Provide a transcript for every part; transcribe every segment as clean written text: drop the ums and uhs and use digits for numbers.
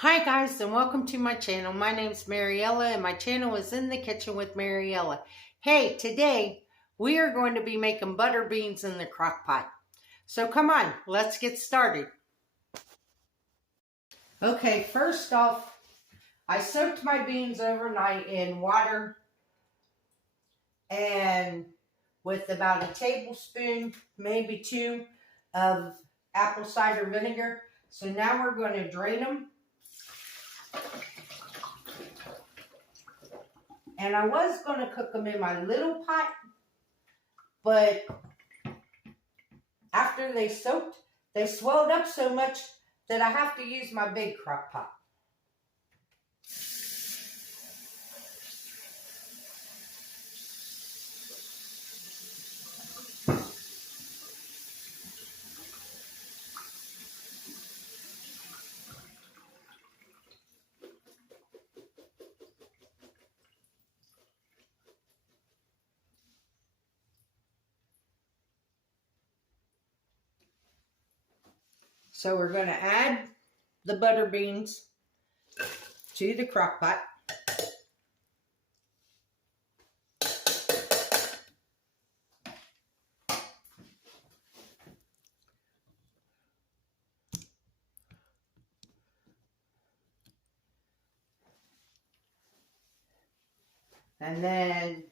Hi guys, and welcome to my channel. My name's Mariella and my channel is In the Kitchen with Mariella. Hey, today we are going to be making butter beans in the crock pot. So come on, let's get started. Okay, first off, I soaked my beans overnight in water and with about a tablespoon, maybe two, of apple cider vinegar. So now we're going to drain them. And I was going to cook them in my little pot, but after they soaked, they swelled up so much that I have to use my big crock pot. So we're going to add the butter beans to the crock pot. And then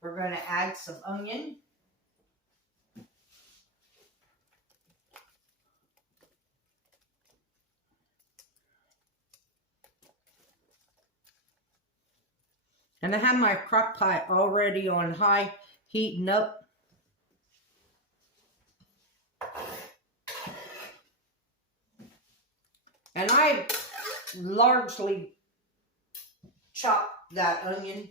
we're going to add some onion. And I have my crock pot already on high, heating up. And I largely chopped that onion.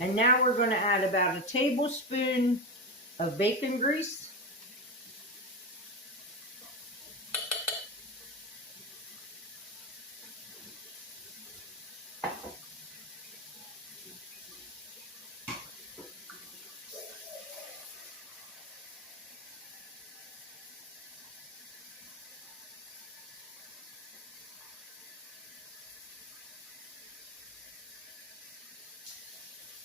And now we're going to add about a tablespoon of bacon grease.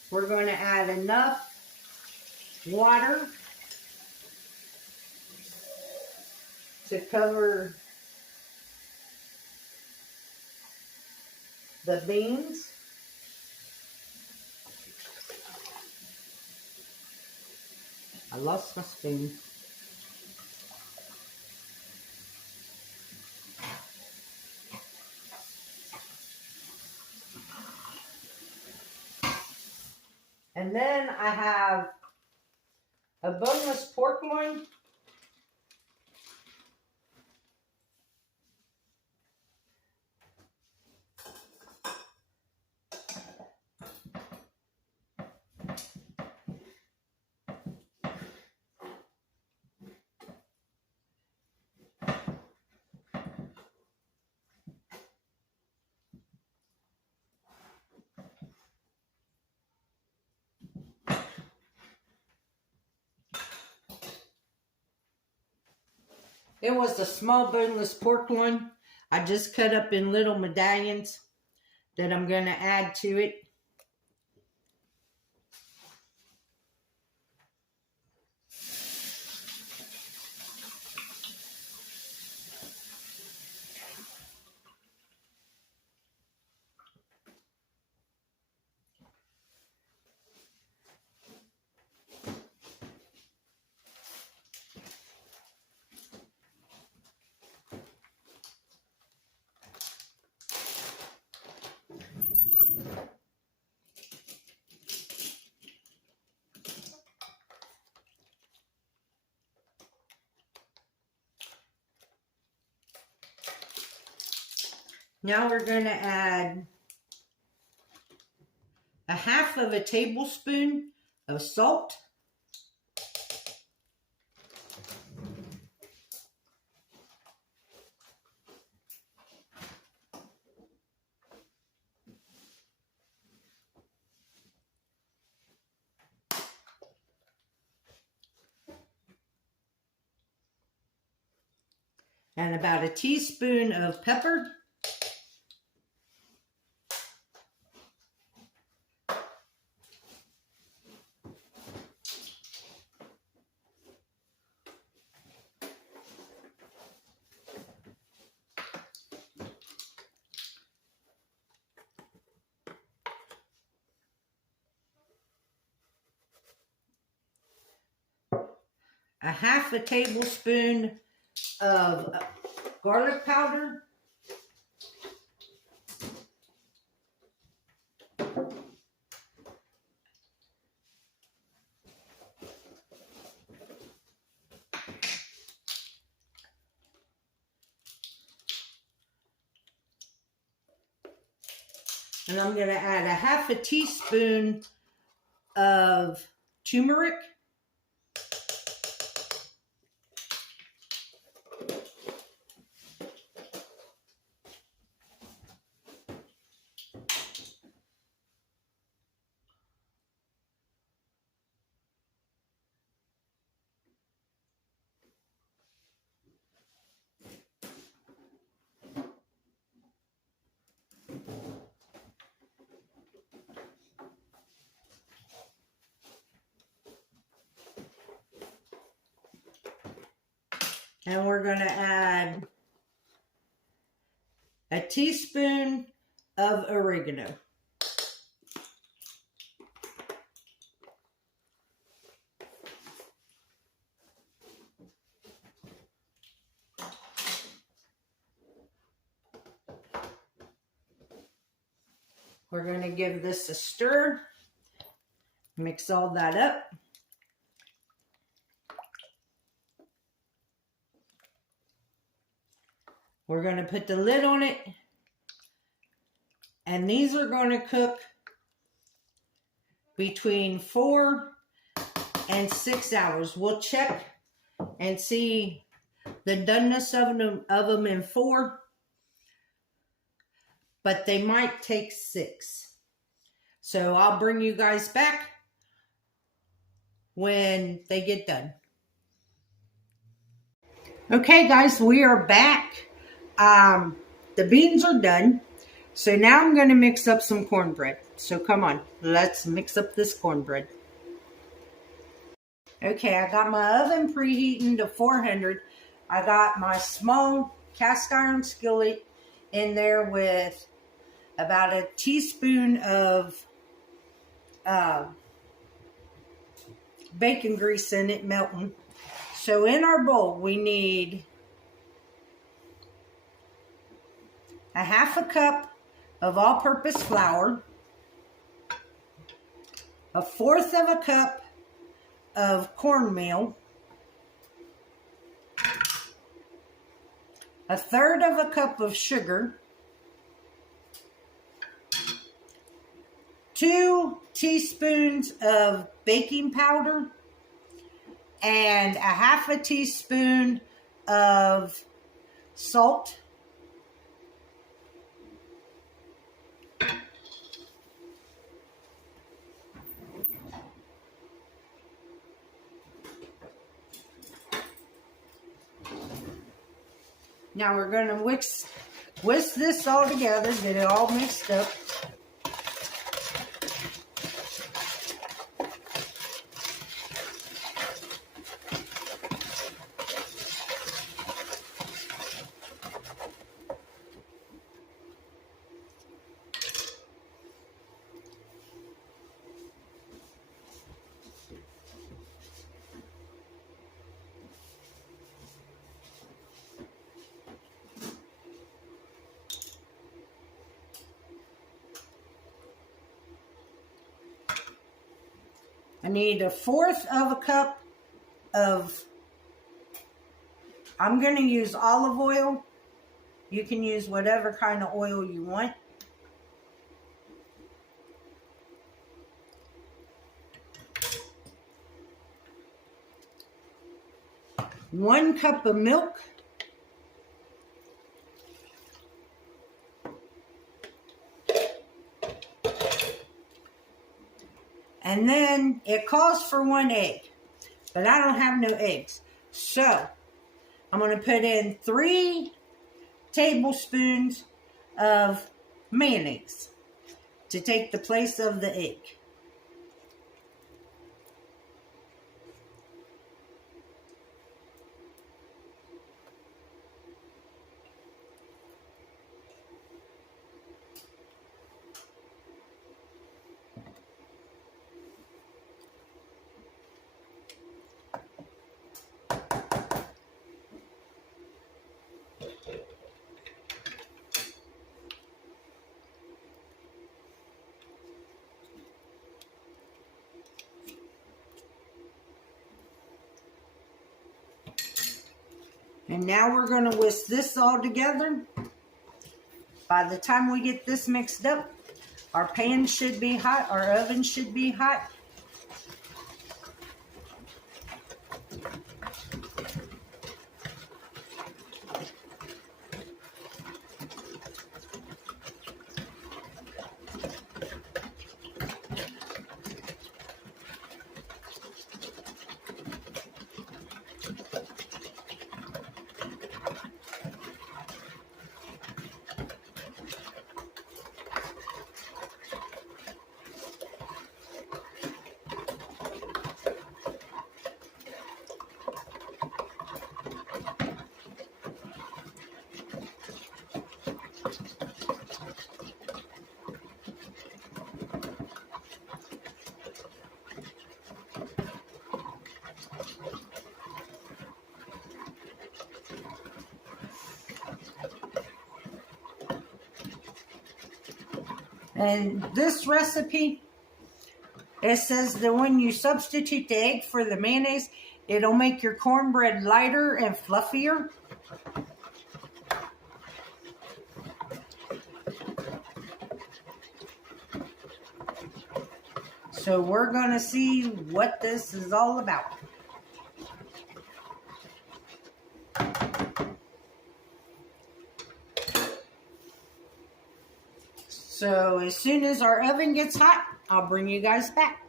We're going to add enough water to cover the beans. I lost my spoon. And then I have a boneless pork loin. It was a small boneless pork loin. I just cut up in little medallions that I'm going to add to it. Now we're going to add a half of a tablespoon of salt. And about a teaspoon of pepper. A half a tablespoon of garlic powder. And I'm going to add a half a teaspoon of turmeric. And we're going to add a teaspoon of oregano. We're going to give this a stir. Mix all that up. We're going to put the lid on it. And these are going to cook between 4 and 6 hours. We'll check and see the doneness of them in 4. But they might take 6. So I'll bring you guys back when they get done. Okay guys, we are back. The beans are done. So now I'm going to mix up some cornbread. So come on, let's mix up this cornbread. Okay, I got my oven preheating to 400. I got my small cast iron skillet in there with about a teaspoon of bacon grease in it, melting. So in our bowl, we need a half a cup of all-purpose flour, a 1/4 of a cup of cornmeal, a 1/3 of a cup of sugar, 2 teaspoons of baking powder, and a half a teaspoon of salt. Now we're going to whisk this all together, get it all mixed up. I need a 1/4 of a cup of, I'm going to use olive oil. You can use whatever kind of oil you want. 1 cup of milk, and then it calls for 1 egg, but I don't have no eggs. So I'm going to put in 3 tablespoons of mayonnaise to take the place of the egg. And now we're going to whisk this all together. By the time we get this mixed up, our pan should be hot, our oven should be hot. And this recipe, it says that when you substitute the egg for the mayonnaise, it'll make your cornbread lighter and fluffier. So we're going to see what this is all about. So as soon as our oven gets hot, I'll bring you guys back.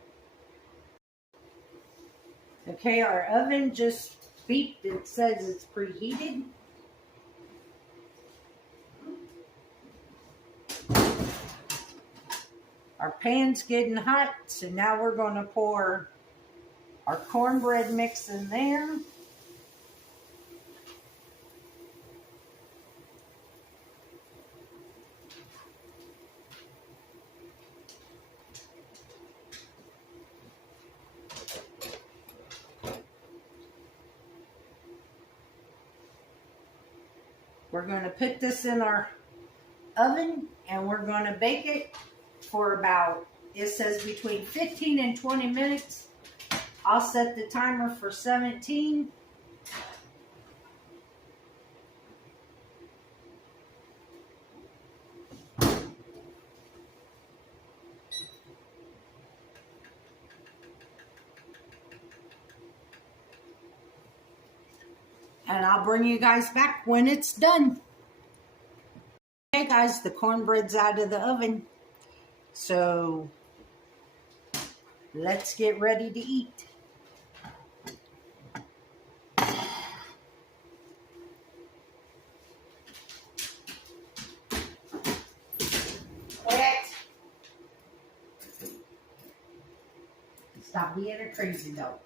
Okay, our oven just beeped. It says it's preheated. Our pan's getting hot, so now we're going to pour our cornbread mix in there. We're going to put this in our oven and we're going to bake it for about, it says between 15 and 20 minutes. I'll set the timer for 17. And I'll bring you guys back when it's done. Okay guys, the cornbread's out of the oven. So let's get ready to eat. Stop being a crazy dog.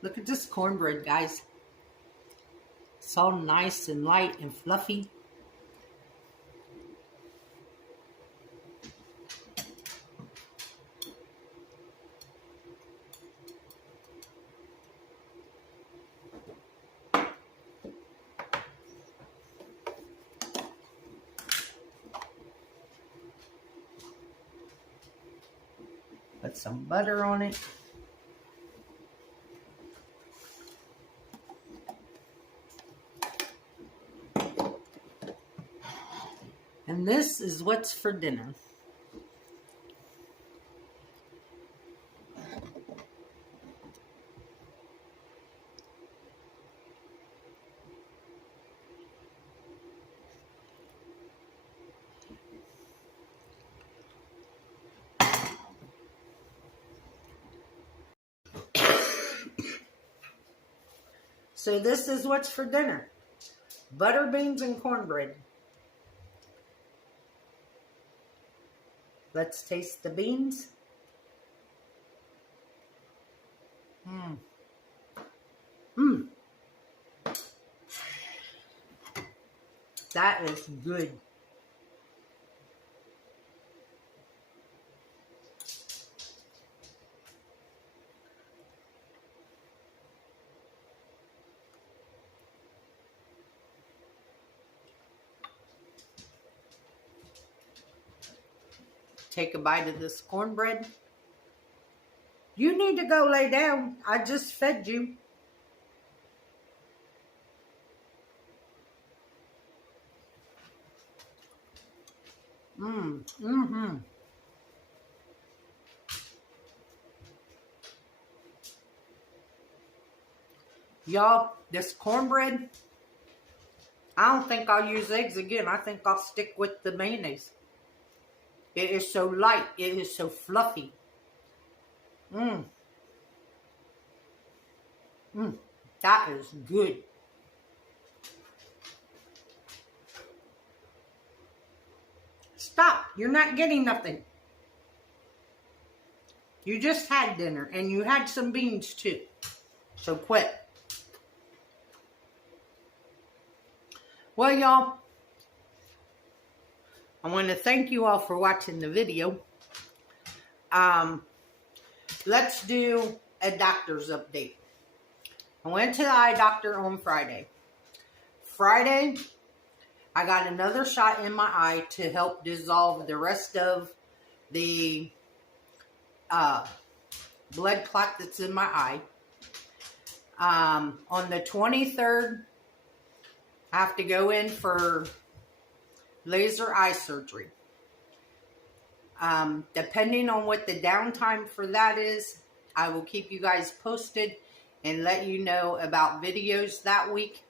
Look at this cornbread, guys. It's all nice and light and fluffy. some butter on it. And this is what's for dinner. So this is what's for dinner. Butter beans and cornbread. Let's taste the beans. That is good. Take a bite of this cornbread. You need to go lay down. I just fed you. Y'all, this cornbread, I don't think I'll use eggs again. I think I'll stick with the mayonnaise. It is so light. It is so fluffy. That is good. Stop. You're not getting nothing. You just had dinner and you had some beans too. So quit. Well, y'all, I want to thank you all for watching the video. Let's do a doctor's update. I went to the eye doctor on Friday. Friday, I got another shot in my eye to help dissolve the rest of the blood clot that's in my eye. On the 23rd, I have to go in for laser eye surgery. Depending on what the downtime for that is, I will keep you guys posted and let you know about videos that week.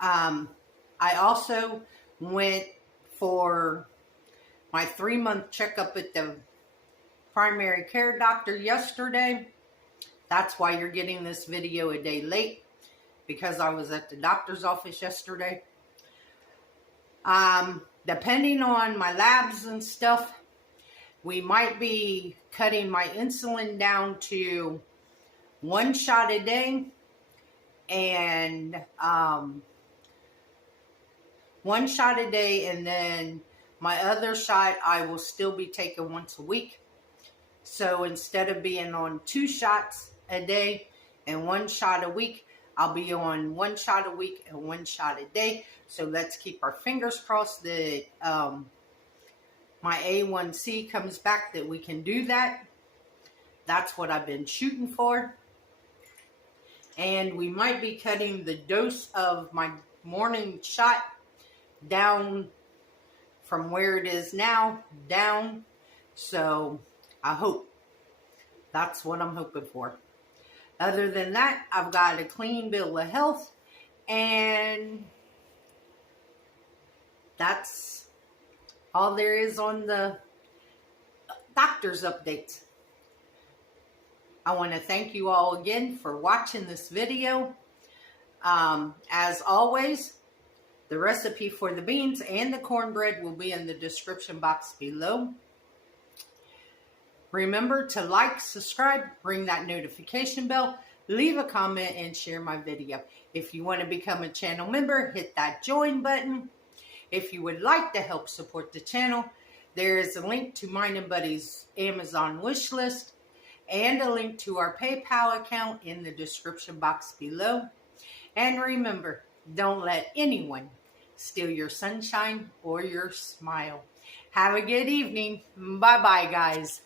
I also went for my 3-month checkup at the primary care doctor yesterday. That's why you're getting this video a day late, because I was at the doctor's office yesterday. Depending on my labs and stuff, we might be cutting my insulin down to 1 shot a day, and 1 shot a day, and then my other shot I will still be taking once a week. So instead of being on 2 shots a day and 1 shot a week, I'll be on 1 shot a week and 1 shot a day. So let's keep our fingers crossed that my A1C comes back, that we can do that. That's what I've been shooting for. And we might be cutting the dose of my morning shot down from where it is now, down. So I hope. That's what I'm hoping for. Other than that, I've got a clean bill of health, and that's all there is on the doctor's updates. I want to thank you all again for watching this video. As always, the recipe for the beans and the cornbread will be in the description box below. Remember to like, subscribe, ring that notification bell, leave a comment, and share my video. If you want to become a channel member, hit that join button. If you would like to help support the channel, there is a link to mine and Buddy's Amazon wish list and a link to our PayPal account in the description box below. And remember, don't let anyone steal your sunshine or your smile. Have a good evening. Bye-bye, guys.